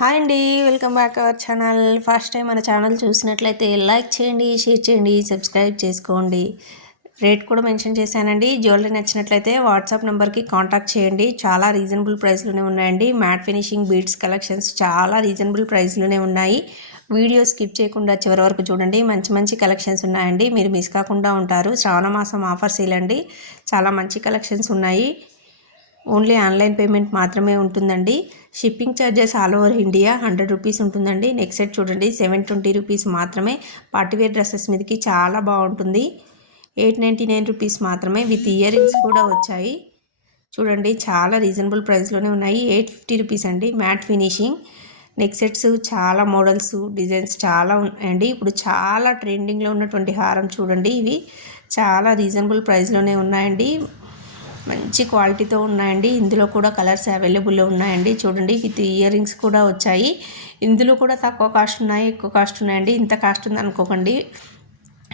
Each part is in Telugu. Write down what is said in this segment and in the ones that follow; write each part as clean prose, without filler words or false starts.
హాయ్ అండి, welcome back our channel. First time మన ఛానల్ చూసినట్లయితే లైక్ చేయండి, షేర్ చేయండి, సబ్స్క్రైబ్ చేసుకోండి. రేట్ కూడా మెన్షన్ చేశానండి. జ్యువెలరీ నచ్చినట్లయితే వాట్సాప్ నెంబర్కి కాంటాక్ట్ చేయండి. చాలా రీజనబుల్ ప్రైస్లోనే ఉన్నాయండి. మ్యాట్ ఫినిషింగ్ బీడ్స్ కలెక్షన్స్ చాలా రీజనబుల్ ప్రైస్లోనే ఉన్నాయి. వీడియో స్కిప్ చేయకుండా చివరి వరకు చూడండి. మంచి మంచి కలెక్షన్స్ ఉన్నాయండి, మీరు మిస్ కాకుండా ఉంటారు. శ్రావణ మాసం ఆఫర్ సేల్ అండి. చాలా మంచి కలెక్షన్స్ ఉన్నాయి. ఓన్లీ ఆన్లైన్ పేమెంట్ మాత్రమే ఉంటుందండి. Shipping charges all over India 100 rupees ఉంటుందండి. నెక్స్ట్ సెట్ చూడండి, 720 రూపీస్ మాత్రమే. పార్టీవేర్ డ్రెస్సెస్ మీదకి చాలా బాగుంటుంది. 899 రూపీస్ మాత్రమే. విత్ ఇయర్ రింగ్స్ కూడా వచ్చాయి. చూడండి, చాలా రీజనబుల్ ప్రైస్లోనే ఉన్నాయి. 850 రూపీస్ అండి. మ్యాట్ ఫినిషింగ్ నెక్ సెట్స్, చాలా మోడల్స్, డిజైన్స్ చాలా ఉన్నాయండి. ఇప్పుడు చాలా ట్రెండింగ్లో ఉన్నటువంటి హారం చూడండి. ఇవి చాలా రీజనబుల్ ప్రైస్లోనే ఉన్నాయండి. మంచి క్వాలిటీతో ఉన్నాయండి. ఇందులో కూడా కలర్స్ అవైలబుల్లో ఉన్నాయండి. చూడండి, విత్ ఇయర్ రింగ్స్ కూడా వచ్చాయి. ఇందులో కూడా తక్కువ కాస్ట్ ఉన్నాయి, ఎక్కువ కాస్ట్ ఉన్నాయండి. ఇంత కాస్ట్ ఉంది అనుకోకండి,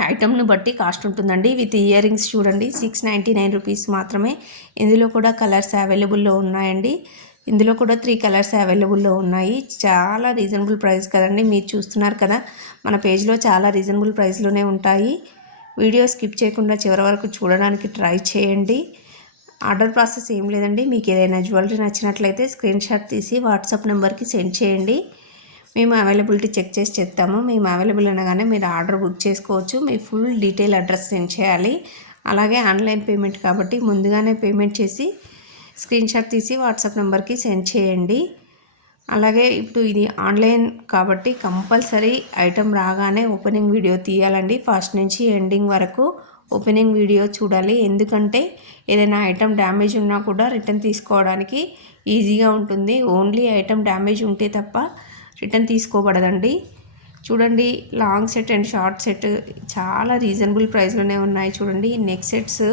ఐటమ్ను బట్టి కాస్ట్ ఉంటుందండి. విత్ ఇయర్ రింగ్స్ చూడండి, 699 రూపీస్ మాత్రమే. ఇందులో కూడా కలర్స్ అవైలబుల్లో ఉన్నాయండి. ఇందులో కూడా 3 కలర్స్ అవైలబుల్లో ఉన్నాయి. చాలా రీజనబుల్ ప్రైస్ కదండి. మీరు చూస్తున్నారు కదా, మన పేజ్లో చాలా రీజనబుల్ ప్రైస్లోనే ఉంటాయి. వీడియో స్కిప్ చేయకుండా చివరి వరకు చూడడానికి ట్రై చేయండి. ఆర్డర్ ప్రాసెస్ ఏం లేదండి. మీకు ఏదైనా జ్యువెలరీ నచ్చినట్లయితే స్క్రీన్ షాట్ తీసి వాట్సాప్ నెంబర్కి సెండ్ చేయండి. మేము అవైలబిలిటీ చెక్ చేసి చెప్తాము. మేము అవైలబుల్ అనగానే మీరు ఆర్డర్ బుక్ చేసుకోవచ్చు. మీ ఫుల్ డీటెయిల్ అడ్రస్ సెండ్ చేయాలి. అలాగే ఆన్లైన్ పేమెంట్ కాబట్టి ముందుగానే పేమెంట్ చేసి స్క్రీన్ షాట్ తీసి వాట్సాప్ నెంబర్కి సెండ్ చేయండి. అలాగే ఇప్పుడు ఇది ఆన్లైన్ కాబట్టి కంపల్సరీ ఐటెం రాగానే ఓపెనింగ్ వీడియో తీయాలండి. ఫస్ట్ నుంచి ఎండింగ్ వరకు ఓపెనింగ్ వీడియో చూడాలి. ఎందుకంటే ఏదైనా ఐటెం డ్యామేజ్ ఉన్నా కూడా రిటర్న్ తీసుకోవడానికి ఈజీగా ఉంటుంది. ఓన్లీ ఐటెం డ్యామేజ్ ఉంటే తప్ప రిటర్న్ తీసుకోబడదండి. చూడండి, long set and short set చాలా రీజనబుల్ ప్రైస్లోనే ఉన్నాయి. చూడండి, నెక్ సెట్స్,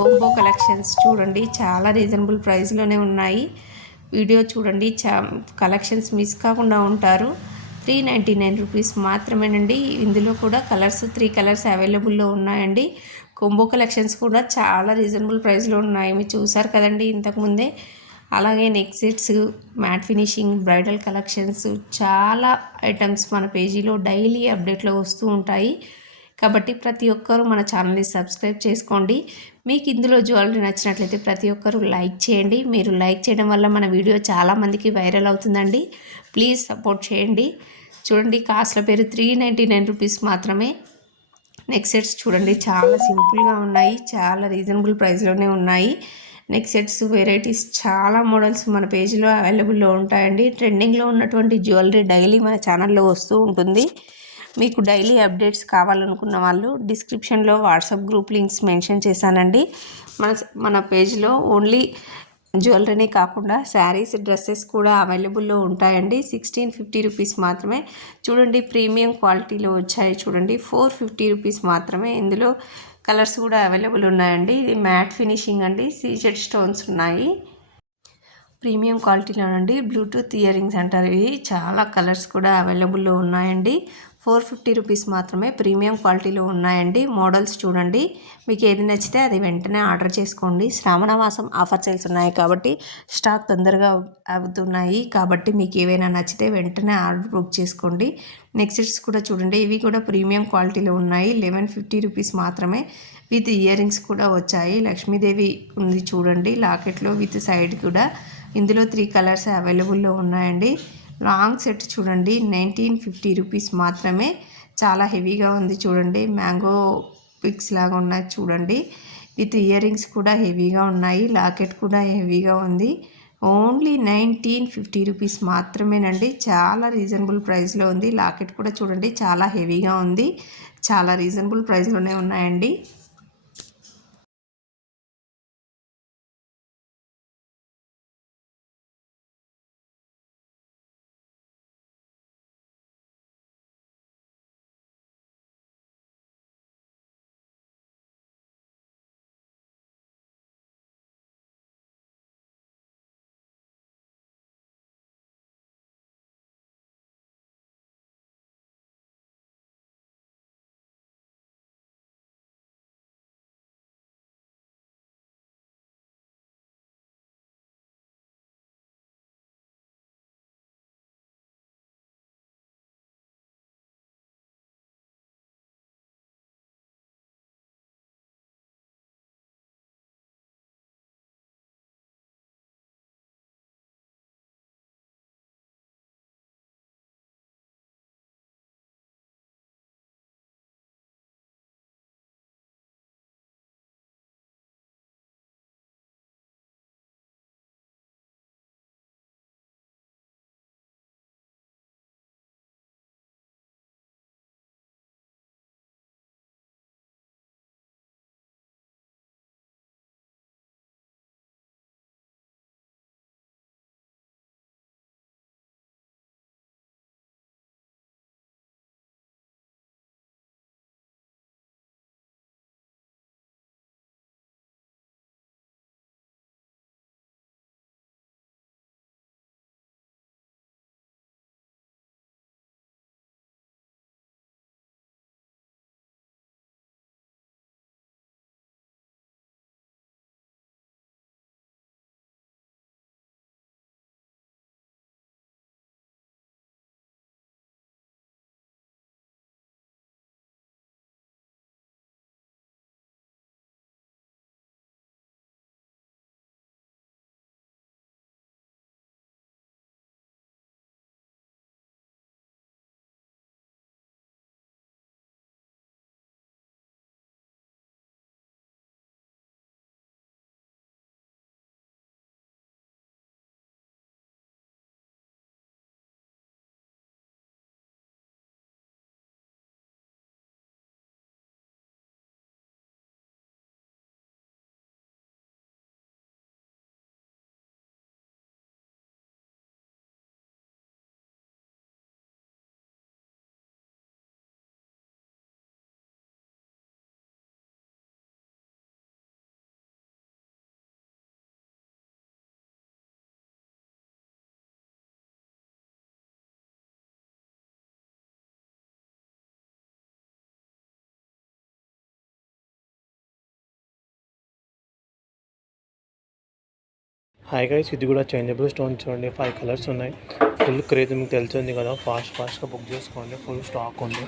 బొంబో కలెక్షన్స్ చూడండి, చాలా రీజనబుల్ ప్రైస్లోనే ఉన్నాయి. వీడియో చూడండి, కలెక్షన్స్ మిస్ కాకుండా ఉంటారు. 399 రూపీస్ మాత్రమేనండి. ఇందులో కూడా కలర్స్ 3 కలర్స్ అవైలబుల్లో ఉన్నాయండి. కొంబో కలెక్షన్స్ కూడా చాలా రీజనబుల్ ప్రైస్లో ఉన్నాయి. మీరు చూసారు కదండి ఇంతకుముందే. అలాగే neck sets, matte finishing, bridal collections, చాలా ఐటమ్స్ మన పేజీలో డైలీ అప్డేట్లో వస్తూ ఉంటాయి. కాబట్టి ప్రతి ఒక్కరూ మన ఛానల్ని సబ్స్క్రైబ్ చేసుకోండి. మీకు ఇందులో జ్యువెలరీ నచ్చినట్లయితే ప్రతి ఒక్కరూ లైక్ చేయండి. మీరు లైక్ చేయడం వల్ల మన వీడియో చాలామందికి వైరల్ అవుతుందండి. ప్లీజ్ సపోర్ట్ చేయండి. చూడండి, కాస్ట్ల పేరు 399 రూపీస్ మాత్రమే. నెక్ సెట్స్ చూడండి, చాలా సింపుల్గా ఉన్నాయి, చాలా రీజనబుల్ ప్రైస్లోనే ఉన్నాయి. నెక్ సెట్స్ వెరైటీస్ చాలా మోడల్స్ మన పేజీలో అవైలబుల్లో ఉంటాయండి. ట్రెండింగ్లో ఉన్నటువంటి జ్యువెలరీ డైలీ మన ఛానల్లో వస్తూ ఉంటుంది. మీకు డైలీ అప్డేట్స్ కావాలనుకున్న వాళ్ళు డిస్క్రిప్షన్లో వాట్సాప్ గ్రూప్ లింక్స్ మెన్షన్ చేశానండి. మన మన పేజ్లో ఓన్లీ జ్యువెలరీనే కాకుండా శారీస్, డ్రెస్సెస్ కూడా అవైలబుల్లో ఉంటాయండి. 1650 రూపీస్ మాత్రమే. చూడండి, ప్రీమియం క్వాలిటీలో వచ్చాయి. చూడండి, 450 రూపీస్ మాత్రమే. ఇందులో కలర్స్ కూడా అవైలబుల్ ఉన్నాయండి. ఇది మ్యాట్ ఫినిషింగ్ అండి, సీజెడ్ స్టోన్స్ ఉన్నాయి. ప్రీమియం క్వాలిటీలోనండి. బ్లూటూత్ ఇయర్ రింగ్స్ అంటారు. ఇవి చాలా కలర్స్ కూడా అవైలబుల్లో ఉన్నాయండి. 450 రూపీస్ మాత్రమే. ప్రీమియం క్వాలిటీలో ఉన్నాయండి. మోడల్స్ చూడండి, మీకు ఏది నచ్చితే అది వెంటనే ఆర్డర్ చేసుకోండి. శ్రావణ మాసం ఆఫర్ సేల్స్ ఉన్నాయి కాబట్టి స్టాక్ తొందరగా అవుతున్నాయి. కాబట్టి మీకు ఏవైనా నచ్చితే వెంటనే ఆర్డర్ బుక్ చేసుకోండి. నెక్ సెట్స్ కూడా చూడండి, ఇవి కూడా ప్రీమియం క్వాలిటీలో ఉన్నాయి. 1150 రూపీస్ మాత్రమే. విత్ ఇయర్ రింగ్స్ కూడా వచ్చాయి. లక్ష్మీదేవి ఉంది చూడండి లాకెట్లో, విత్ సైడ్ కూడా. ఇందులో 3 కలర్స్ అవైలబుల్లో ఉన్నాయండి. లాంగ్ సెట్ చూడండి, 1950 రూపీస్ మాత్రమే. చాలా హెవీగా ఉంది చూడండి, మ్యాంగో పిక్స్ లాగా ఉన్నాయి చూడండి. విత్ ఇయర్ రింగ్స్ కూడా హెవీగా ఉన్నాయి, లాకెట్ కూడా హెవీగా ఉంది. ఓన్లీ 1950 రూపీస్ మాత్రమేనండి. చాలా రీజనబుల్ ప్రైస్లో ఉంది. లాకెట్ కూడా చూడండి, చాలా హెవీగా ఉంది. చాలా రీజనబుల్ ప్రైస్లోనే ఉన్నాయండి. హాయ్ గైస్, ఇది కూడా చేంజబుల్ స్టోన్ చూడండి. 5 కలర్స్ ఉన్నాయి. ఫుల్ క్రేజ్ మీకు తెలిసింది కదా. ఫాస్ట్గా బుక్ చేసుకోండి. ఫుల్ స్టాక్ ఉంది.